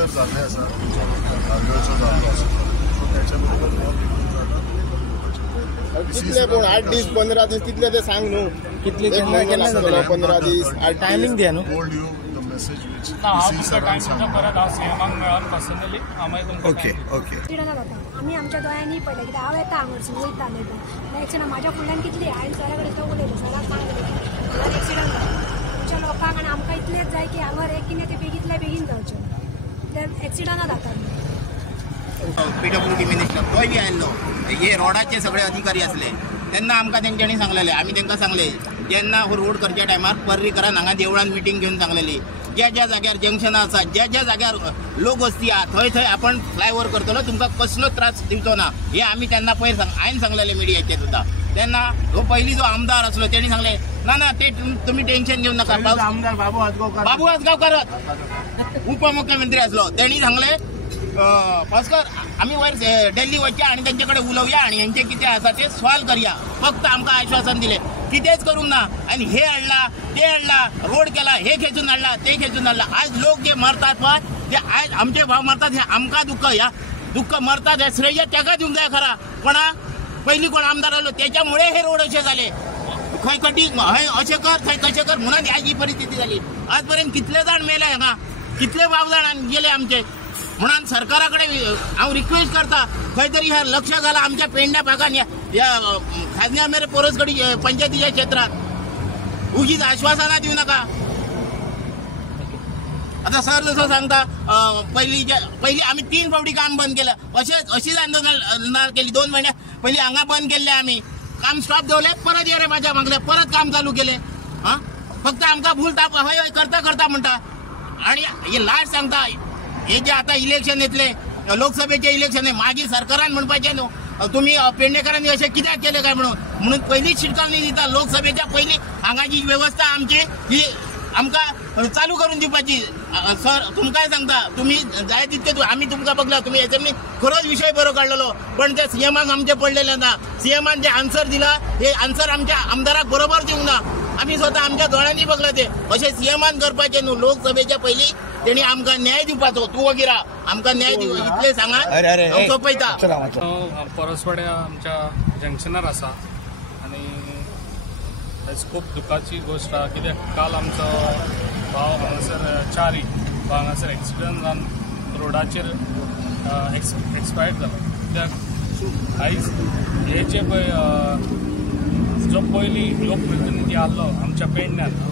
तर जाल्ले आसा धारगळचो जाल्लो आसा त्याच्या बरोबर कितले कोण 8 दीस 15 दीस कितले ते सांग न्हू कितले 15 दीस टायमिंग द्या न्हू told you the message which okay okay आम्ही आमच्या दोळ्यांनी पडले कित्याक हांव येता हांगरसून वयता नेक्स्ट म्हाज्या फुडल्यान कितली हांवें सरा कडेन तो उलयलो सराक सांगलें एक्सिडंट जालो तुमच्या लोकांक आनी आमकां इतलेंच जाय की हांगर एक कितें ते बेगींतल्या बेगीन जावचें कित्याक एक्सिडंटां जातात PWD मिनिस्टर तोय बी आयल्लो हे रोडाचे सगळे अधिकारी असले तेन्ना आमकां तेंच्यांनी सांगलेले आमी तांकां सांगले जेन्ना हो रोड करच्या टायमार पर्रीकरान हांगा देवळान मिटींग घेवन सांगलेली ज्या ज्या जाग्यार जंक्शनां आसा ज्या ज्या जाग्यार लोक वस्ती आहा थंय थंय आपण फ्लायओव्हर करतलो तुमकां कसलो त्रास दिवचो ना हे आमी तेन्ना पयर हांवें सांगलेले मिडियाचेर सुद्दां तेन्ना हो पयलीं जो आमदार आसलो तेणी सांगले ना ना ते तुमी टेन्शन घेवन नाका आमदार बाबू आजगांवकार उपमुख्यमंत्री आसलो तेणी सांगले भास्कर आम्ही वयर दिल्ली वचया आणि त्यांच्याकडे उलोवया आणि यांचे किती आसा ते सॉल्व करूया फक्त आमकां आश्वासन दिले कितेंच करूंक ना आणि हे हाडला ते हाडला रोड केला हे खेचून हाडला ते खेचून हाडला आज लोक जे मरतात पळय ते आज आमचे भाव मरतात हे आमकां दुःख मरतात हे श्रेय तेका दिवंक जाय खरा कोणा पयलीं कोण आमदार आलो त्याच्यामुळे हे रोड असे झाले खंय कटी हय अशें कर थंय तशें कर म्हणून आज ही परिस्थिती झाली आजपर्यंत कितले जाण मेले हांगा कितले भाव जाण गेले आमचे म्हणून सरकाराकडे हांव रिक्वेस्ट करता खंय तरी ह्या लक्ष घाला आमच्या पेडण्या भागात या खाजण्या मेरे परसगडी पंचायतीच्या क्षेत्रात उगीच आश्वासना दिवू नका आता सर जसं सांगता पहिली आम्ही 3 फावटी काम बंद केलं अशीच आंदोलनां केली 2 महिन्या पहिली हांगा बंद केले आम्ही काम स्टॉप दवरले परत येरे माझ्या मागले परत काम चालू केले हा फक्त आमकां भूल ताप हय हय करता म्हणटा आणि हे लास्ट सांगता हे जे आता इलेक्शन येतले लोकसभेचे इलेक्शन आहे मागीर सरकारान म्हणपाचें न्हू तुम्ही पेडणेकरांनी अशें कित्याक केलें काय म्हणून पयलींच शिटकावणी दिता लोकसभेच्या पयलीं हांगाची व्यवस्था आमची ही आमकां चालू करून दिवपाची सर तुमकांय सांगता तुम्ही जाय तितके आमी तुमकां बघला तुम्ही हेचेर खरोच विशय बरो काडलेलो पण ते सीएमाक आमचे पडलेले ना सीएमान जे आन्सर दिला हे आन्सर आमच्या आमदाराक बरोबर दिवंक ना आमी स्वता आमच्या दोळ्यांनी बघला ते अशें सीएमान करपाचें न्हू लोकसभेच्या पयलीं तेणी आमकां न्याय दिवपाचो तूं वगैरे आमकां न्याय दिव इतले सांगात सोपयता परसवाड्या आमच्या जंक्शनार आसा आनी आयज खूब दुखाची गोश्ट आहा कित्याक काल आमचो भाव हांगासर चारी हांगासर एक्सिडंट जावन रोडाचेर एक्सपायर्ड जालो कित्याक आयज हे जे पळय जो पयलीं लोकप्रतिनिधी आसलो आमच्या पेडण्यात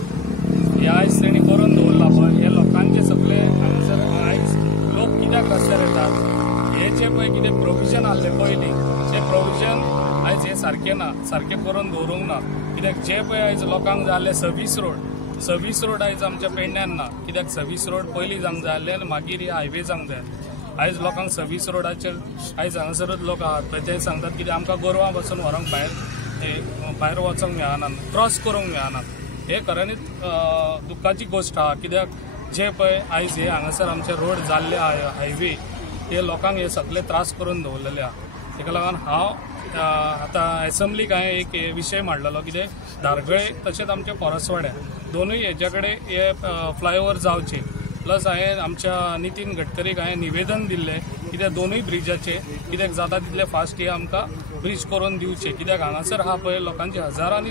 हे आयज तेणी करून दवरला पळय हे लोकांचे सगळे हांगासर आयज लोक कित्याक रस्त्यार येतात हे जे पळय कितें प्रोविजन आसलें पयलीं ते प्रोविजन आयज हे सारके करून दवरूंक ना कित्याक जे पळय आयज लोकांक जाय आसले सर्वीस रोड आयज आमच्या पेडण्यान ना कित्याक सर्वीस रोड पयलीं जावंक जाय आसलें आनी मागीर हे हायवे जावंक जाय आयज लोकांक सर्वीस रोडाचेर आयज हांगासरूच लोक आहात पळय ते सांगतात कितें आमकां गोरवां बसून व्हरोंक भायर वचोंक मेळना क्रॉस करूंक मेळना हे खऱ्यांनीच दुखाची गोश्ट आहा कित्याक जे पळय आयज हे हांगासर आमचे रोड जाल्ले हायवे हे लोकांक हे सगळे त्रास करून दवरलेले आहा तेका लागून हांव आतां एसेंब्लीक हांवें एक विशय मांडलेलो कितें धारगळे तशेंच आमचे परसवाड्या दोनूय हेजे कडेन हे फ्लायओव्हर जावचे प्लस हांवें आमच्या नितीन गडकरीक हांवें निवेदन दिल्लें कित्याक दोनूय ब्रिजाचे कित्याक जाता तितले फास्ट हे आमकां ब्रिज करून दिवचे कित्याक हांगासर आहा पळय लोकांची हजारांनी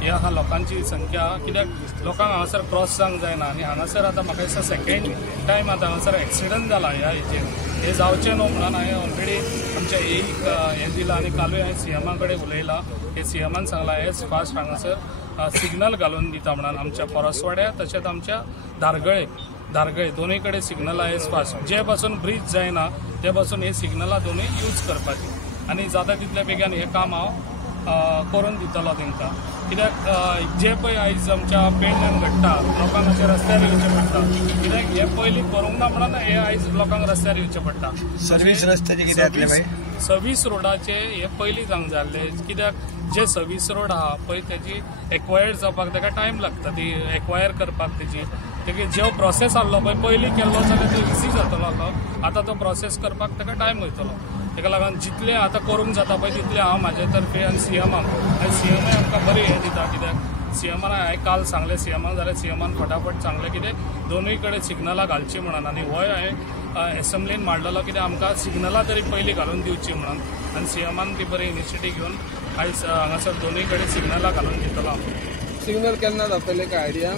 हे आहा लोकांची संख्या कित्याक लोकांक हांगासर क्रॉस जावंक जायना आनी हांगासर आतां म्हाका दिसता सेकंड टायम आतां हांगासर एक्सिडंट जाला ह्या हेचेर हे जावचें न्हू म्हणून हांवें ऑलरेडी आमच्या एक हें दिलां आनी कालूय हांवें सीएमा कडेन उलयलां हे सीएमान सांगलां एज फास्ट हांगासर सिग्नल घालून दिता म्हणून आमच्या परसवाड्या तशेंच आमच्या धारगळे दोनूय कडेन सिग्नल एज फास्ट जे पासून ब्रिज जायना ते पासून हे सिग्नलां दोनूय यूज करपाची आनी जाता तितले बेगीन हे काम हांव करून दितलो तांकां कित्याक जे पळय आयज आमच्या पेडण्यान घडटा लोकांक अशें रस्त्यार येवचें पडटा कित्याक हे पयलीं करूंक ना म्हणून हे आयज लोकांक रस्त्यार येवचें पडटा सर्वीस रस्त्याचे कितें जातलें मागीर सर्वीस रोडाचे हे पयलीं जावंक जाय आसलें कित्याक जे सर्वीस रोड आहा पळय तेजी एक्वायर्ड जावपाक ताका टायम लागता ती एक्वायर करपाक तेजी जो प्रोसेस आसलो पळय पयलीं केल्लो जाल्यार तो इजी जातलो आतां तो प्रोसेस करपाक ताका टायम वयतलो तेका लागून जितले आतां करूंक जाता पळय तितले हांव म्हाजे तर्फे आनी सीएमाक आनी सीएमय आमकां बरी हें दिता कित्याक सीएमान हांवें काल सांगलें सीएमान जाल्यार सीएमान फटाफट सांगलें कितें दोनूय कडेन सिग्नलां घालची म्हणून आनी होय हांवें एसेंब्लीन मांडलेलो कितें आमकां सिग्नलां तरी पयलीं घालून दिवची म्हणून आनी सीएमान ती बरी इनिशिएटीव घेवन आयज हांगासर दोनूय कडेन सिग्नलां घालून दितलो हांव. सिग्नल केन्ना जातले काय आयडिया?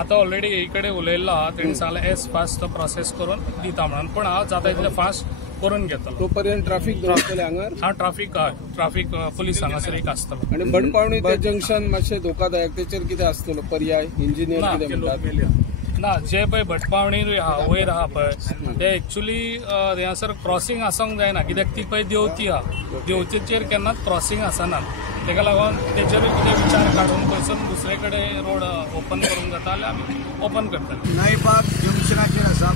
आतां ऑलरेडी हे कडेन उलयल्लो आहा तेणी सांगलें एज फास्ट तो प्रोसेस करून दिता म्हणून पूण हांव जाता तितलें फास्ट करून घेतलो. तोपर्यंत ट्राफिक दवरतले हांगार? हांव ट्राफीक पुलीस हांगासर एक आसतलो. आनी बडपावणी ते जंक्शन मातशें धोकादायक तेचेर कितें आसतलो पर्याय? इंजिनियर कितें म्हणटात? ना जे पळय भटपावणी आहा वयर आहा पळय ते एक्चुली हांगासर क्रॉसींग आसूंक जायना कित्याक ती पळय देंवती आहा देंवतेचेर केन्नाच क्रॉसींग आसना तेका लागून तेचेरूय कितें विचार काडून खंयसून दुसरे कडेन रोड ओपन करूंक जाता जाल्यार आमी ओपन करतले. नयबाग जंक्शनाचेर आसा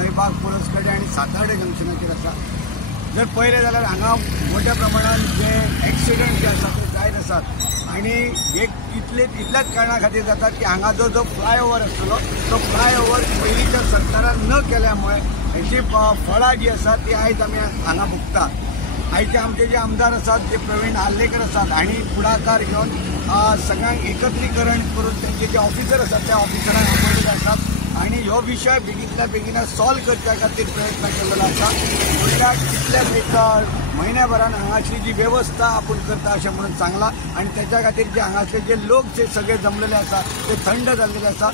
नयबाग परसकडे आनी सातार्डे जंक्शनाचेर आसा. जर पळयलें जाल्यार हांगा मोठ्या प्रमाणात जे एक्सिडंट जे आसा ते जायत आसात आनी एक इतल्याच कारणां खातीर जाता की हांगा जो फ्लायओव्हर आसतलो तो फ्लायओव्हर पयलींच्या सरकारान न केल्या मुळे हेची फळां जी आसात ती आयज आमी हांगा भोगतात. आयचे आमचे जे आमदार आसात जे प्रवीण आल्लेकर आसात हांणी फुडाकार घेवन सगळ्यांक एकत्रीकरण करून त्यांचे जे ऑफिसर आसात त्या ऑफिसरांक आपयलेले आसात आनी ह्यो विशय बेगितल्या बेगिना सॉल्व करच्या खातीर प्रयत्न केलेलो आसा. म्हणल्यार कितल्याच एक म्हयन्याभरान हांगाची जी वेवस्था आपूण करता अशें म्हणून सांगला आनी त्याच्या खातीर जे हांगासले जे लोक जे सगळे जमलेले आसा ते थंड जाल्लेले आसा.